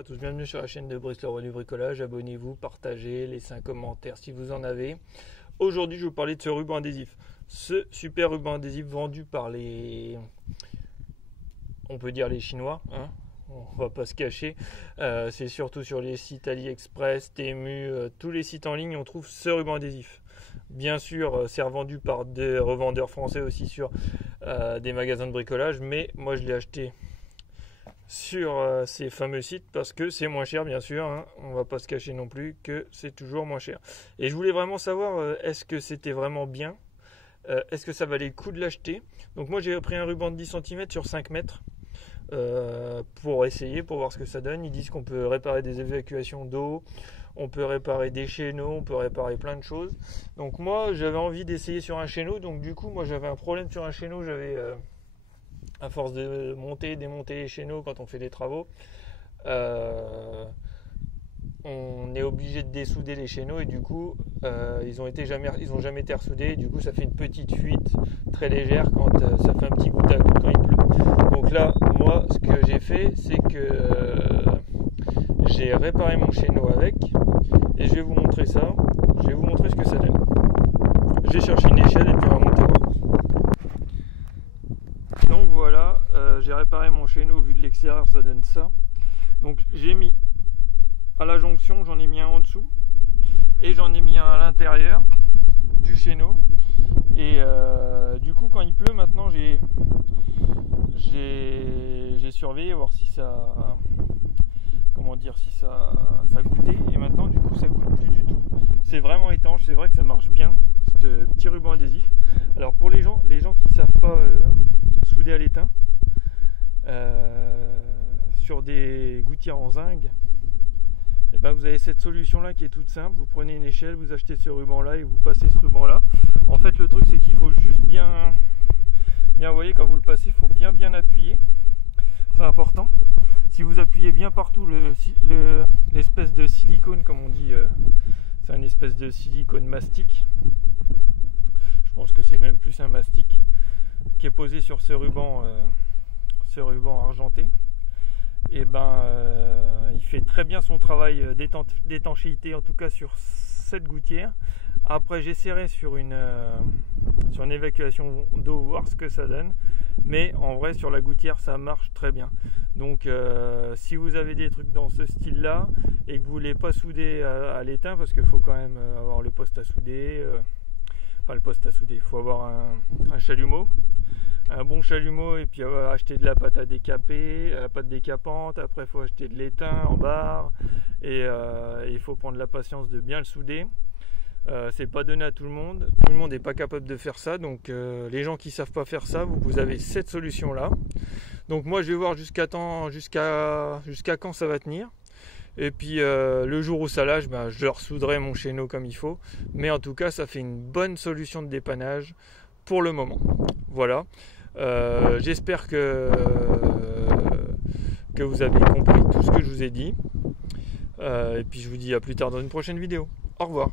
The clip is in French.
À tous, bienvenue sur la chaîne de Brice le roi du bricolage. Abonnez-vous, partagez, laissez un commentaire si vous en avez. Aujourd'hui, je vais vous parler de ce ruban adhésif. Ce super ruban adhésif vendu par on peut dire les Chinois, hein, on va pas se cacher. C'est surtout sur les sites AliExpress, Temu, tous les sites en ligne, on trouve ce ruban adhésif. Bien sûr, c'est revendu par des revendeurs français aussi sur des magasins de bricolage, mais moi je l'ai acheté sur ces fameux sites parce que c'est moins cher, bien sûr, hein. On va pas se cacher non plus que c'est toujours moins cher. Et je voulais vraiment savoir est-ce que c'était vraiment bien, est-ce que ça valait le coup de l'acheter. Donc moi j'ai pris un ruban de 10 cm sur 5 mètres pour essayer, pour voir ce que ça donne. Ils disent qu'on peut réparer des évacuations d'eau, on peut réparer des chéneaux, on peut réparer plein de choses. Donc moi j'avais envie d'essayer sur un chéneau, donc du coup moi j'avais un problème sur un chéneau. J'avais à force de monter et démonter les chéneaux quand on fait des travaux, on est obligé de dessouder les chéneaux et du coup ils ont jamais été ressoudés. Du coup ça fait une petite fuite très légère quand ça fait un petit goutte à goutte quand il pleut. Donc là moi ce que j'ai fait c'est que j'ai réparé mon chéneau avec et je vais vous montrer ça. Je vais vous montrer ce que ça donne. J'ai cherché une échelle et puis on va monter voir. Donc voilà, j'ai réparé mon chéneau, vu de l'extérieur ça donne ça. Donc j'ai mis à la jonction, j'en ai mis un en dessous et j'en ai mis un à l'intérieur du chéneau. Et du coup quand il pleut maintenant j'ai surveillé voir si ça, comment dire, si ça goûtait, et maintenant du coup ça goûte plus du tout. C'est vraiment étanche, c'est vrai que ça marche bien ce petit ruban adhésif. Alors pour les gens qui savent pas souder à l'étain sur des gouttières en zinc, et ben vous avez cette solution là qui est toute simple. Vous prenez une échelle, vous achetez ce ruban là et vous passez ce ruban là. En fait le truc c'est qu'il faut juste bien vous voyez, quand vous le passez il faut bien appuyer, c'est important. Si vous appuyez bien partout, l'espèce de silicone, comme on dit, c'est un espèce de silicone mastic, je pense que c'est même plus un mastic, qui est posé sur ce ruban argenté. Et ben il fait très bien son travail d'étanchéité, en tout cas sur cette gouttière. Après j'essaierai sur une évacuation d'eau voir ce que ça donne, mais en vrai sur la gouttière ça marche très bien. Donc si vous avez des trucs dans ce style là et que vous voulez pas souder à l'étain, parce qu'il faut quand même avoir le poste à souder, il faut avoir un chalumeau, un bon chalumeau, et puis acheter de la pâte à décaper, la pâte décapante. Après il faut acheter de l'étain en barre, et il faut prendre la patience de bien le souder. C'est pas donné à tout le monde n'est pas capable de faire ça. Donc les gens qui savent pas faire ça, vous avez cette solution là. Donc moi je vais voir jusqu'à quand ça va tenir, et puis le jour où ça lâche, je ressouderai mon chéneau comme il faut. Mais en tout cas ça fait une bonne solution de dépannage pour le moment. Voilà. J'espère que vous avez compris tout ce que je vous ai dit, et puis je vous dis à plus tard dans une prochaine vidéo. Au revoir.